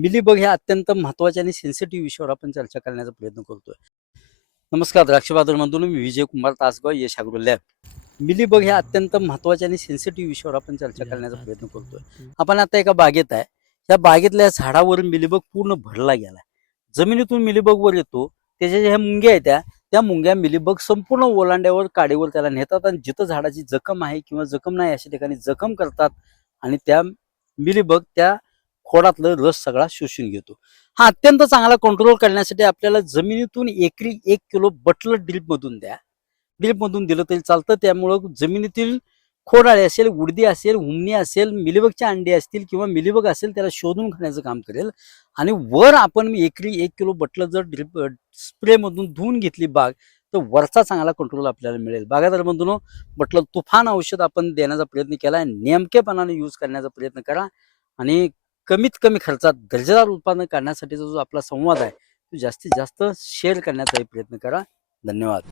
Mealybug ह्या अत्यंत महत्त्वाच्या आणि सेन्सिटिव्ह विषयावर आपण चर्चा करण्याचा प्रयत्न करतोय. नमस्कार द्राक्ष बाजार मधून मी विजय कुमार तासगाव यश ॲग्रो लॅब. मिलीबग ह्या अत्यंत महत्त्वाच्या आणि सेन्सिटिव्ह विषयावर आपण चर्चा करण्याचा प्रयत्न करतोय. आपण आता एका बागेत आहे. त्या बागेतल्या झाडावर मिलीबग पूर्ण भरला गेला. जमिनीतून मिलीबग वर येतो. त्याच्या ज्या मुंग्या आहेत त्या मुंग्या मिलीबग संपूर्ण ओलांड्यावर काडीवर त्याला नेतात आणि जिथं झाडाची जखम आहे किंवा जखम नाही अशा ठिकाणी जखम करतात आणि त्या मिलीबग त्या खोडातलं रस सगळा शोषून घेतो. हा अत्यंत चांगला कंट्रोल करण्यासाठी आपल्याला जमिनीतून एकरी 1 किलो बटलर ड्रिपमधून द्या. ड्रिपमधून दिलं तरी चालतं. त्यामुळं जमिनीतील खोडाळे असेल, उडदी असेल, हुमणी असेल, मिलीबगचे अंडे असतील किंवा मिलीबग असेल त्याला शोधून खाण्याचं काम करेल. आणि वर आपण एकरी 1 किलो बटलर जर ड्रिप स्प्रेमधून धुवून घेतली बाग, तर वरचा चांगला कंट्रोल आपल्याला मिळेल. बागायतदार बंधूंनो, बटलर तुफान औषध आपण देण्याचा प्रयत्न केला. नेमकेपणाने यूज करण्याचा प्रयत्न करा आणि कमीत कमी खर्चात दर्जेदार उत्पादन काढण्यासाठीचा जो आपला संवाद आहे, तो जास्तीत जास्त शेअर करण्याचाही प्रयत्न करा. धन्यवाद.